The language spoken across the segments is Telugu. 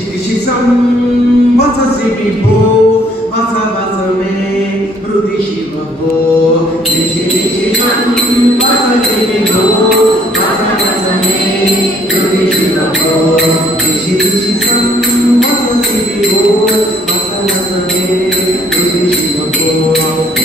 Shisham Vasasibibo Vasavasame Brudishivapo Shisham Vasasibibo Vasavasame Brudishivapo Shisham Vasasibibo Vasavasame Brudishivapo Shisham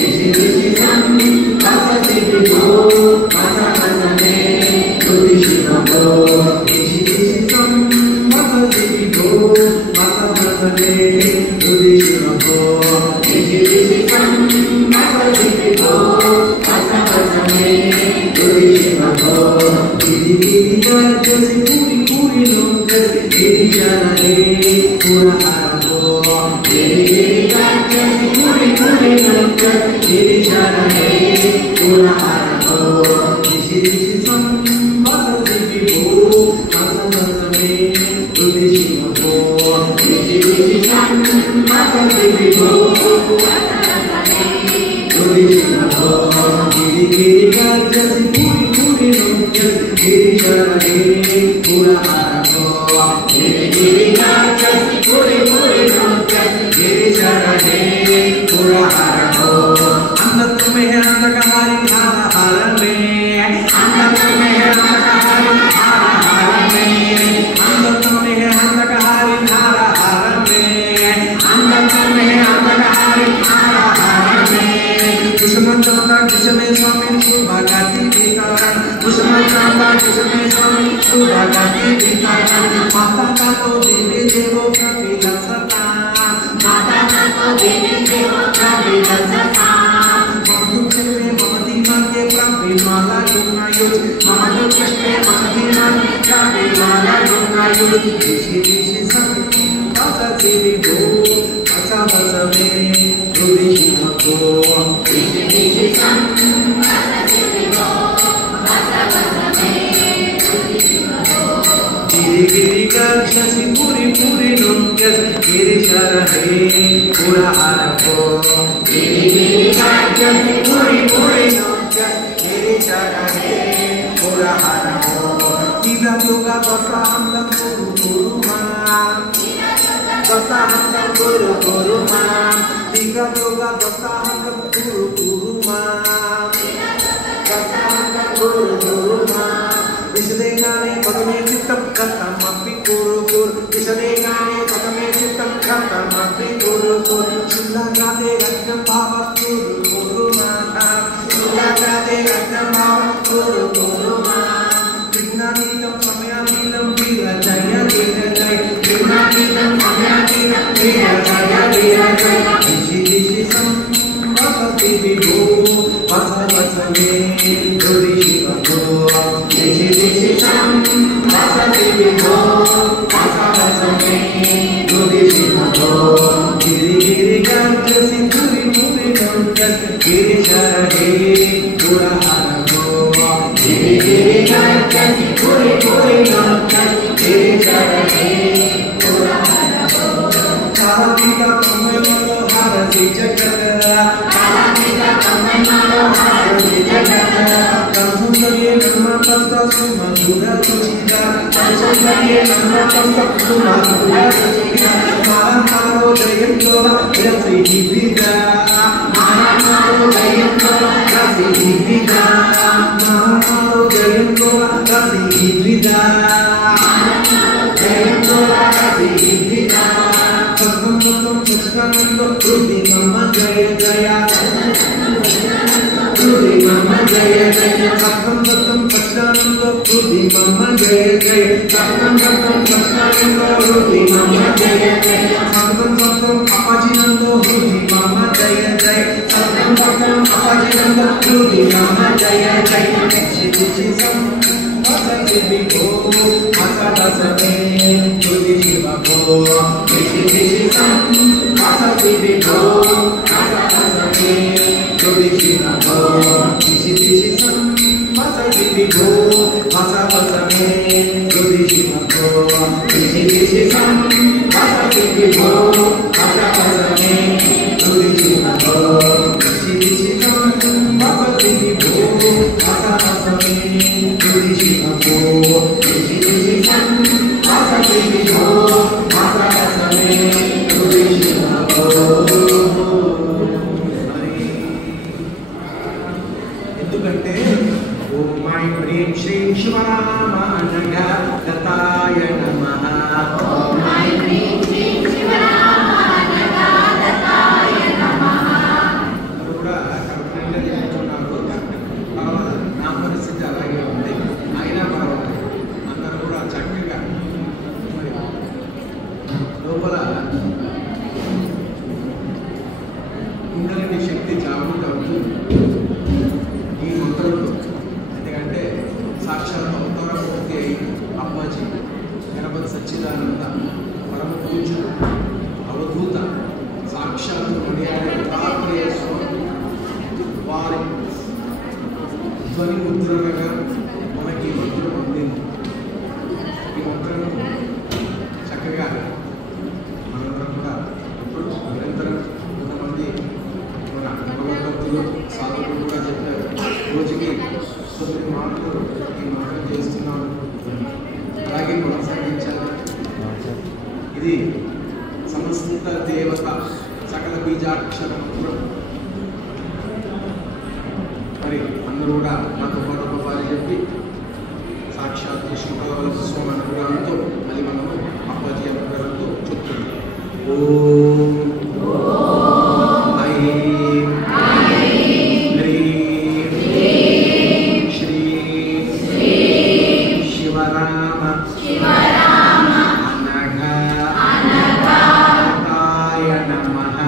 Vasasibibo Vasavasame Brudishivapo Masa ఎందుకంటే ఓం ఐం హ్రీం శ్రీం శివరామానగ దత్తాయ నమః. ఓం ఐం హ్రీం శ్రీం శివరామానగ దత్తాయ నమః. కూడా కరెక్ట్గా చెప్తున్నారు. నా పరిస్థితి అలాగే ఉంది, అయినా పర్వాలేదు. అందరూ కూడా చక్కగా లోపల కుండలిని శక్తి జాగృతం అవుతుంది ఈ మంత్రంలో. ఎందుకంటే సాక్షాత్ అవతారమూర్తి అయి అప్పాజీ గణపతి సచ్చిదానంద పరమ పూజ్యుడు అవధూత సాక్షాత్ దత్తాత్రేయ స్వామి వారి ధ్వని ముద్రణగా మనకి ఈ మంత్రం అందింది. ఈ మంత్రం చక్కగా మనందరం కూడా ఇప్పుడు నిరంతరం కొంతమంది మన భగవద్భక్తులు సాధకులు కూడా చెప్పారు, రోజుకి 9 మాటలు ఈ మంత్రం చేస్తున్నాను, అలాగే కొనసాగించాలి. ఇది సమస్త దేవత సకల బీజాక్షర మంత్రం. మరి అందరూ కూడా నాతో పాటు వారు చెప్పి సాక్షాత్ శుక్రవల స్వామి అనుగ్రహంతో మళ్ళీ మనము అప్పాజీ అనుగ్రహంతో చెప్తున్నాం. ఓం ఐం హ్రీం శ్రీం శివరామ అనఘ దత్తాయ నమః.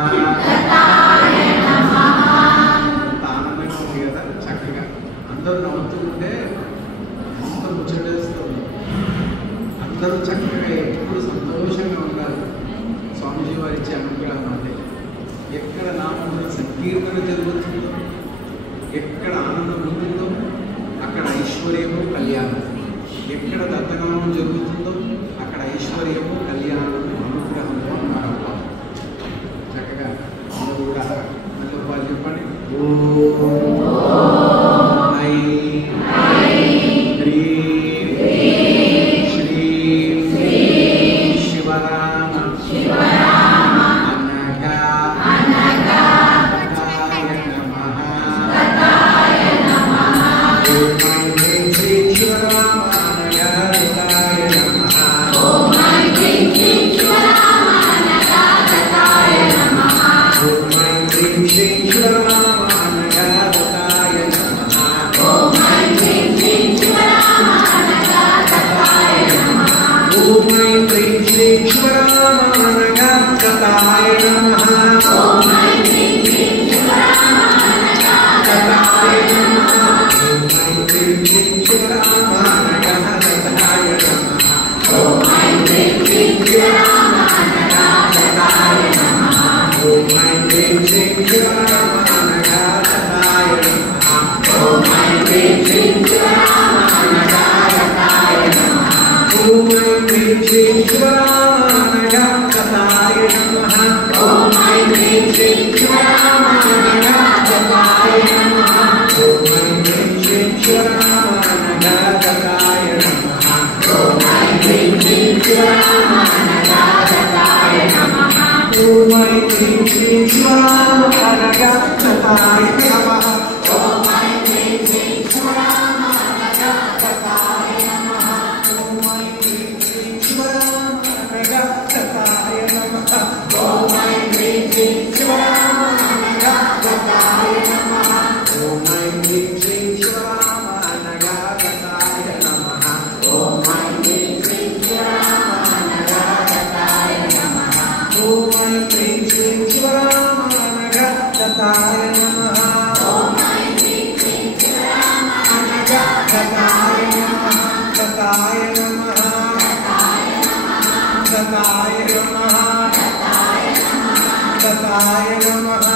ఆనందంగా ఉంది కదా, చక్కగా అందరూ నవ్వుతుంటే అంత ముచ్చటేస్తుంది. అందరూ చక్కగా ఎప్పుడు సంతోషంగా ఉండాలి. స్వామీజీ వారి ఇచ్చే అనుగ్రహం అంటే ఎక్కడ నామముల సంకీర్తన జరుగుతుందో, ఎక్కడ ఆనందం ఉంటుందో అక్కడ ఐశ్వర్యము కళ్యాణం, ఎక్కడ దత్తనామం జరుగుతుందో అక్కడ ఐశ్వర్యము కళ్యాణము అనుగ్రహము అన్నారు. చక్కగా అందరూ కూడా మళ్ళీ వాళ్ళు చెప్పండి. ఓం ఐం హ్రీం శ్రీం శివరామ అనఘ దత్తాయ నమః. ఓం ఐం హ్రీం శ్రీం శివరామ అనఘ దత్తాయ నమః. ఓం ఐం హ్రీం శ్రీం శివరామ అనఘ దత్తాయ నమః. ఓం ఐం హ్రీం శ్రీం శివరామ అనఘ దత్తాయ నమః. ఓం ఐం హ్రీం శ్రీం శివరామ అనఘ దత్తాయ నమః. ఓం ఐం హ్రీం శ్రీం శివరామ అనఘ దత్తాయ నమః. ఓం ఐం హ్రీం శ్రీం శివరామ అనఘ దత్తాయ నమః. ఓం ఐం హ్రీం శ్రీం శివరామ అనఘ దత్తాయ నమః. ఓం ఐం హ్రీం శ్రీం శివరామ అనఘ దత్తాయ నమః. ఓం ఐం హ్రీం శ్రీం శివరామ అనఘ దత్తాయ నమః. ఓం ఐం హ్రీం శ్రీం శివరామ అనఘ దత్తాయ నమః. ఓం ఐం హ్రీం శ్రీం శివరామ అనఘ దత్తాయ నమః. ఓం ఐం హ్రీం శ్రీం శివరామ అనఘ దత్తాయ నమః. ఓం ఐం హ్రీం శ్రీం శివరామ అనఘ దత్తాయ నమః. ఓం ఐం హ్రీం శ్రీం శివరామ అనఘ దత్తాయ నమః. ఓం ఐం హ్రీం శ్రీం శివరామ అనఘ దత్తాయ నమః. ఓం ఐం హ్రీం శ్రీం శివరామ అనఘ దత్తాయ నమః. ఓం ఐం హ్రీం శ్రీం శివరామ అనఘ దత్తాయ నమః. ఓం ఐం హ్రీం శ్రీం శివరామ అనఘ దత్తాయ నమః. ఓం ఐం హ్రీం శ్రీం శివరామ అనఘ దత్తాయ నమః. ఓం ఐం హ్రీం శ్రీం శివరామ అనఘ దత్తాయ నమః. ఓం ఐం హ్రీం శ్రీం శివరామ అనఘ దత్తాయ నమః. ఓం ఐం హ్రీం శ్రీం శివరామ అనఘ దత్తాయ నమః. దత్తాయ నమః. దత్తాయ నమః. దత్తాయ నమః. దత్తాయ నమః.